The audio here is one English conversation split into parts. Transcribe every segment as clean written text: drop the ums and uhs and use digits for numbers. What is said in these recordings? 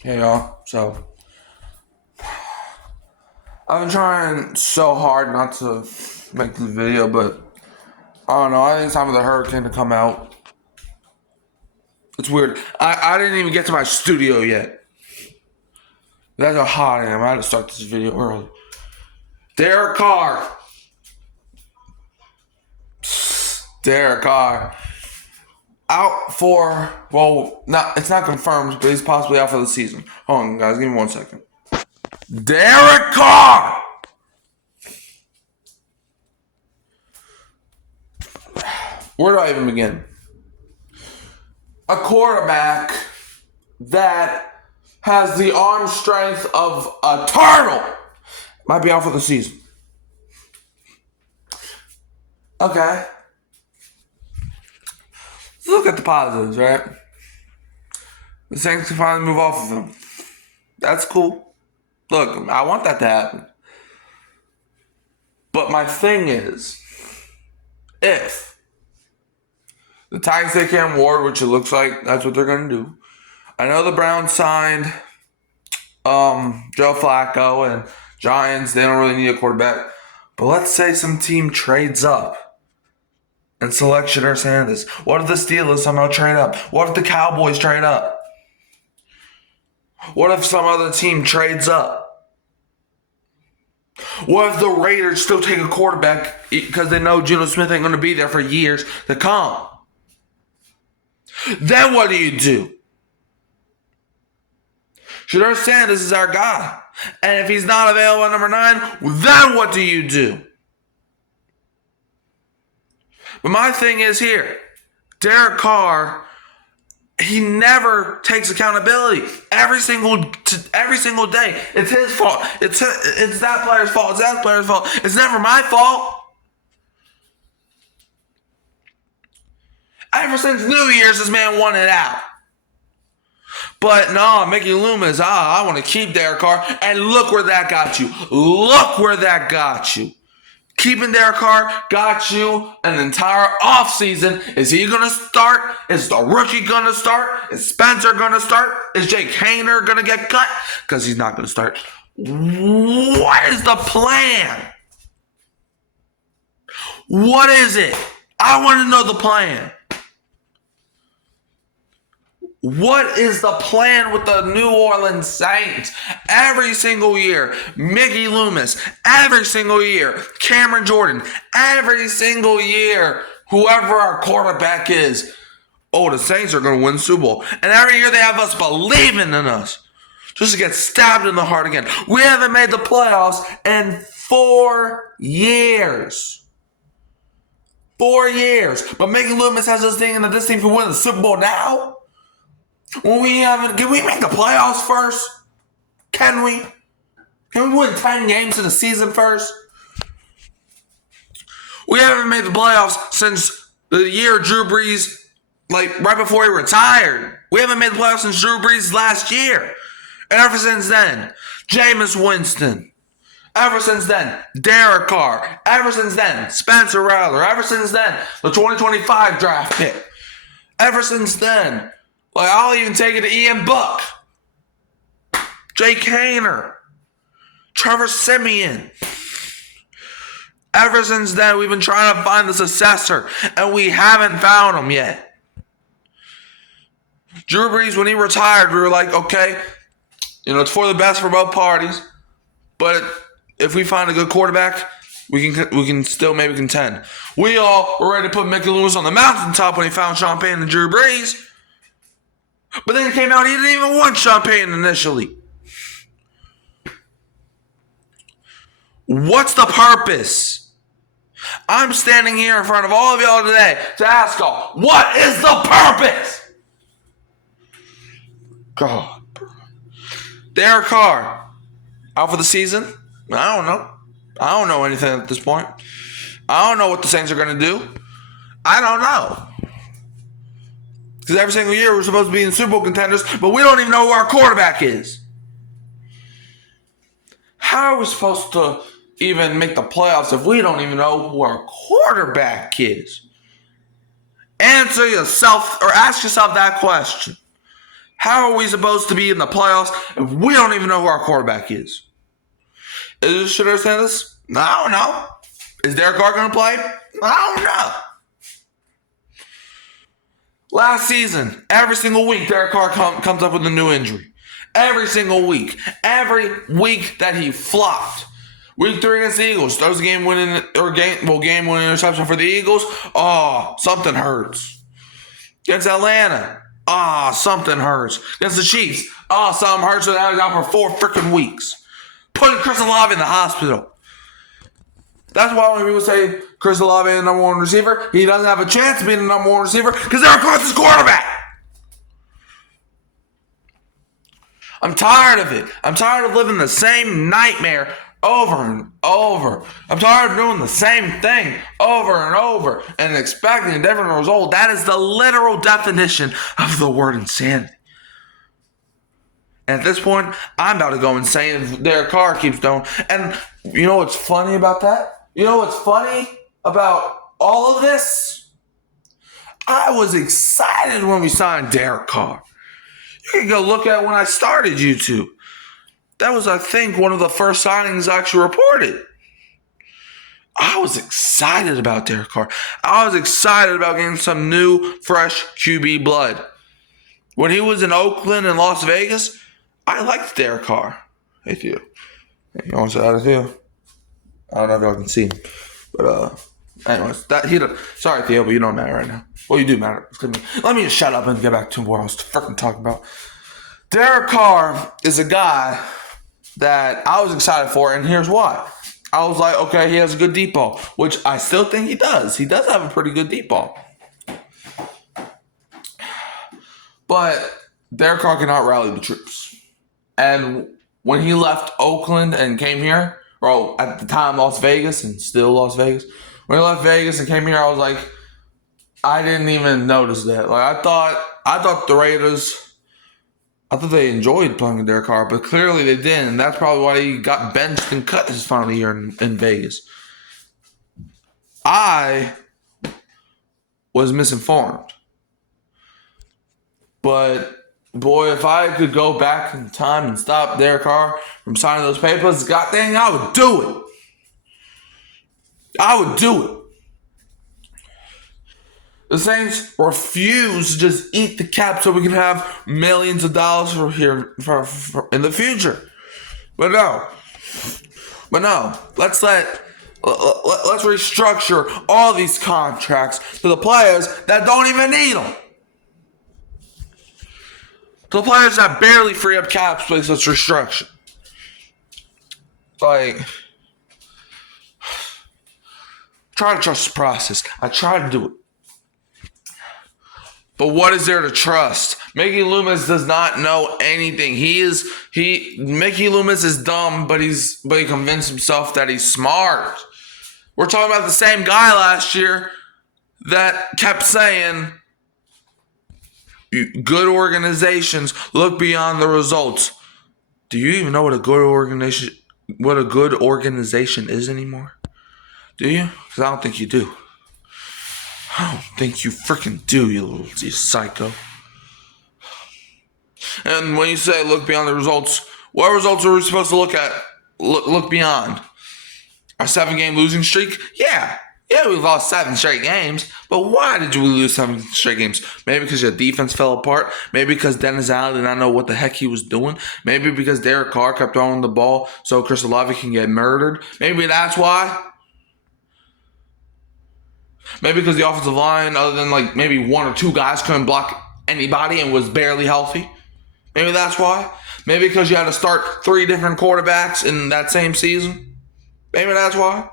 Hey y'all, so I've been trying so hard not to make the video, but I don't know. I think it's time for the hurricane to come out. It's weird. I didn't even get to my studio yet. That's how hot I am. I had to start this video early. Derek Carr. Derek Carr. Out for, well, it's not confirmed, but he's possibly out for the season. Hold on, guys. Give me 1 second. Derek Carr! Where do I even begin? A quarterback that has the arm strength of a turtle might be out for the season. Okay. Let's look at the positives, right? The Saints can finally move off of him. That's cool. Look, I want that to happen. But my thing is, if the Titans take Cam Ward, which it looks like that's what they're going to do. I know the Browns signed Joe Flacco, and Giants, they don't really need a quarterback. But let's say some team trades up and selects Shedeur Sanders. What if the Steelers somehow trade up? What if the Cowboys trade up? What if some other team trades up? What if the Raiders still take a quarterback because they know Geno Smith ain't going to be there for years to come? Then what do? Shedeur Sanders is our guy. And if he's not available at number 9, then what do? But my thing is here, Derek Carr, he never takes accountability. Every single day, it's his fault. It's that player's fault. It's that player's fault. It's never my fault. Ever since New Year's, this man won it out. But no, Mickey Loomis, I want to keep Derek Carr. And look where that got you. Look where that got you. Keeping Derek Carr got you an entire offseason. Is he going to start? Is the rookie going to start? Is Spencer going to start? Is Jake Haener going to get cut? Because he's not going to start. What is the plan? What is it? I want to know the plan. What is the plan with the New Orleans Saints? Every single year, Mickey Loomis. Every single year, Cameron Jordan. Every single year, whoever our quarterback is. Oh, the Saints are going to win the Super Bowl. And every year they have us believing in us. Just to get stabbed in the heart again. We haven't made the playoffs in 4 years. 4 years. But Mickey Loomis has us thinking that this team can win the Super Bowl now. Can we make the playoffs first? Can we? Can we win 10 games in the season first? We haven't made the playoffs since the year Drew Brees, right before he retired. We haven't made the playoffs since Drew Brees last year. And ever since then, Jameis Winston. Ever since then, Derek Carr. Ever since then, Spencer Rattler. Ever since then, the 2025 draft pick. Ever since then, I'll even take it to Ian Buck, Jake Haener, Trevor Siemian. Ever since then, we've been trying to find the successor, and we haven't found him yet. Drew Brees, when he retired, we were like, okay, it's for the best for both parties, but if we find a good quarterback, we can still maybe contend. We all were ready to put Mickey Loomis on the mountaintop when he found Sean Payton and Drew Brees. But then it came out he didn't even want Sean Payton initially. What's the purpose? I'm standing here in front of all of y'all today to ask y'all, what is the purpose? God. Derek Carr, out for the season? I don't know. I don't know anything at this point. I don't know what the Saints are going to do. I don't know. Because every single year we're supposed to be in Super Bowl contenders, but we don't even know who our quarterback is. How are we supposed to even make the playoffs if we don't even know who our quarterback is? Answer yourself or ask yourself that question. How are we supposed to be in the playoffs if we don't even know who our quarterback is? Should I say this? I don't know. Is Derek Carr going to play? I don't know. Last season, every single week, Derek Carr comes up with a new injury. Every single week. Every week that he flopped. Week 3 against the Eagles, throws a game-winning interception for the Eagles. Oh, something hurts. Against Atlanta, something hurts. Against the Chiefs, something hurts. So now he's out for 4 freaking weeks. Putting Chris Olave in the hospital. That's why when people say Chris Olave is the number 1 receiver, he doesn't have a chance of being the number 1 receiver because Derek Carr's his quarterback. I'm tired of it. I'm tired of living the same nightmare over and over. I'm tired of doing the same thing over and over and expecting a different result. That is the literal definition of the word insanity. And at this point, I'm about to go insane if Derek Carr keeps going. And you know what's funny about that? You know what's funny about all of this? I was excited when we signed Derek Carr. You can go look at when I started YouTube. That was, I think, one of the first signings I actually reported. I was excited about Derek Carr. I was excited about getting some new, fresh QB blood. When he was in Oakland and Las Vegas, I liked Derek Carr. Hey, Theo. You want to say hi to Theo? I don't know if y'all can see him. But, anyways, sorry, Theo, but you don't matter right now. Well, you do matter. Let me just shut up and get back to what I was freaking talking about. Derek Carr is a guy that I was excited for, and here's why. I was like, okay, he has a good deep ball, which I still think he does. He does have a pretty good deep ball. But Derek Carr cannot rally the troops. And when he left Oakland and came here, or at the time Las Vegas and still Las Vegas, when he left Vegas and came here, I was like, I didn't even notice that. Like I thought the Raiders, I thought they enjoyed playing with Derek Carr, but clearly they didn't. And that's probably why he got benched and cut his final year in Vegas. I was misinformed. But, boy, if I could go back in time and stop Derek Carr from signing those papers, god dang, I would do it. I would do it. The Saints refuse to just eat the cap so we can have millions of dollars for in the future. But no. Let's restructure all these contracts to the players that don't even need them. To the players that barely free up cap space, let's restructure. Like, try to trust the process. I try to do it. But what is there to trust? Mickey Loomis does not know anything. Mickey Loomis is dumb, but he convinced himself that he's smart. We're talking about the same guy last year that kept saying good organizations look beyond the results. Do you even know what a good organization is anymore? Do you? Because I don't think you do. I don't think you freaking do, you psycho. And when you say look beyond the results, what results are we supposed to look at? Look beyond. Our 7-game losing streak? Yeah, we've lost 7 straight games. But why did we lose 7 straight games? Maybe because your defense fell apart. Maybe because Dennis Allen did not know what the heck he was doing. Maybe because Derek Carr kept throwing the ball so Chris Olave can get murdered. Maybe that's why. Maybe because the offensive line, other than like maybe 1 or 2 guys, couldn't block anybody and was barely healthy. Maybe that's why. Maybe because you had to start 3 different quarterbacks in that same season. Maybe that's why.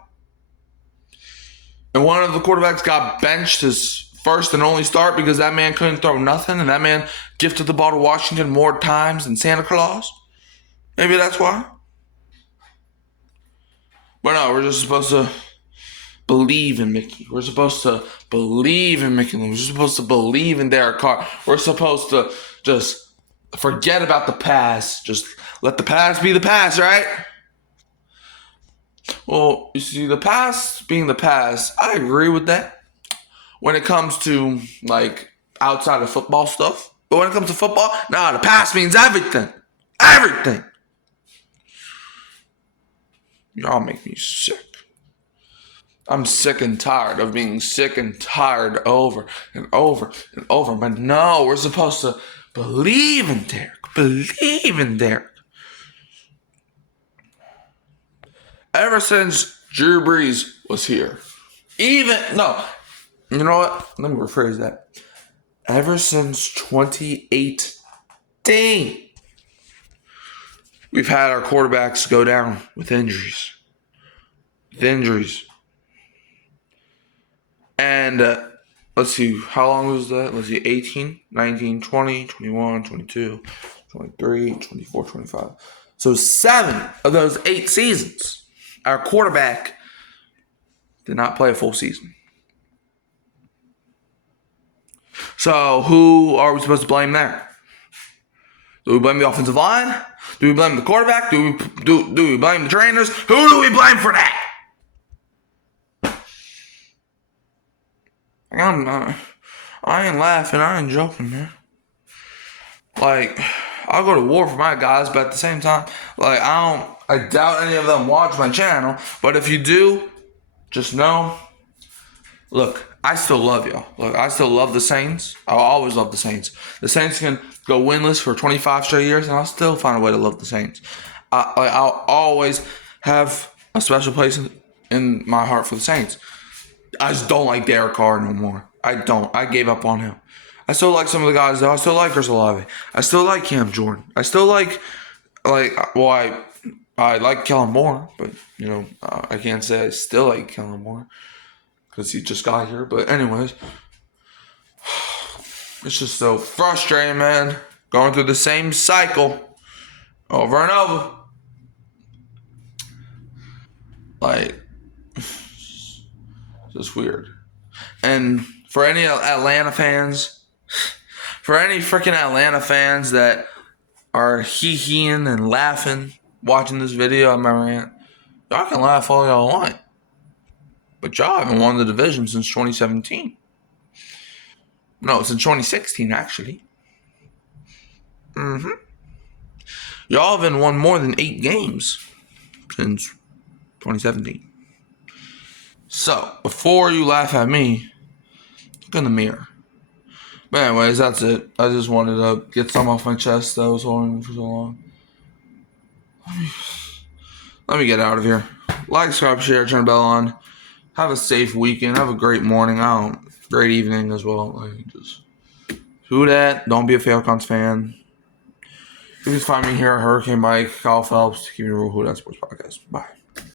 And one of the quarterbacks got benched his first and only start because that man couldn't throw nothing, and that man gifted the ball to Washington more times than Santa Claus. Maybe that's why. But no, we're just supposed to believe in Mickey. We're supposed to believe in Mickey Loomis. We're supposed to believe in Derek Carr. We're supposed to just forget about the past. Just let the past be the past, right? Well, you see, the past being the past, I agree with that. When it comes to, like, outside of football stuff, But when it comes to football, nah, the pass means everything. Everything. Y'all make me sick. I'm sick and tired of being sick and tired over and over and over. But no, we're supposed to believe in Derek. Believe in Derek. Ever since Drew Brees was here. You know what? Let me rephrase that. Ever since 2018, we've had our quarterbacks go down with injuries. And let's see, how long was that? Let's see, 18, 19, 20, 21, 22, 23, 24, 25. So 7 of those 8 seasons, our quarterback did not play a full season. So who are we supposed to blame there? Do we blame the offensive line? Do we blame the quarterback? Do we blame the trainers? Who do we blame for that? I ain't laughing. I ain't joking, man. Like, I'll go to war for my guys, but at the same time, like, I doubt any of them watch my channel. But if you do, just know, look, I still love y'all. Look, I still love the Saints. I'll always love the Saints. The Saints can go winless for 25 straight years, and I'll still find a way to love the Saints. I'll always have a special place in my heart for the Saints. I just don't like Derek Carr no more. I don't. I gave up on him. I still like some of the guys, though. I still like Chris Olave. I still like Cam Jordan. I still I like Kellen Moore, but, I can't say I still like Kellen Moore because he just got here. But anyways, it's just so frustrating, man. Going through the same cycle over and over. Like, it's just weird. And for any Atlanta fans, that are hee-heeing and laughing watching this video at my rant, y'all can laugh all y'all want. But y'all haven't won the division since 2017. No, since 2016, actually. Y'all haven't won more than 8 games since 2017. So, before you laugh at me, look in the mirror. But anyways, that's it. I just wanted to get some off my chest that I was holding for so long. Let me get out of here. Like, subscribe, share, turn the bell on. Have a safe weekend. Have a great morning. Great evening as well. Just do that. Don't be a Falcons fan. You can find me here at Hurricane Mike, Kyle Phelps, keeping it real. Who That Sports Podcast. Bye.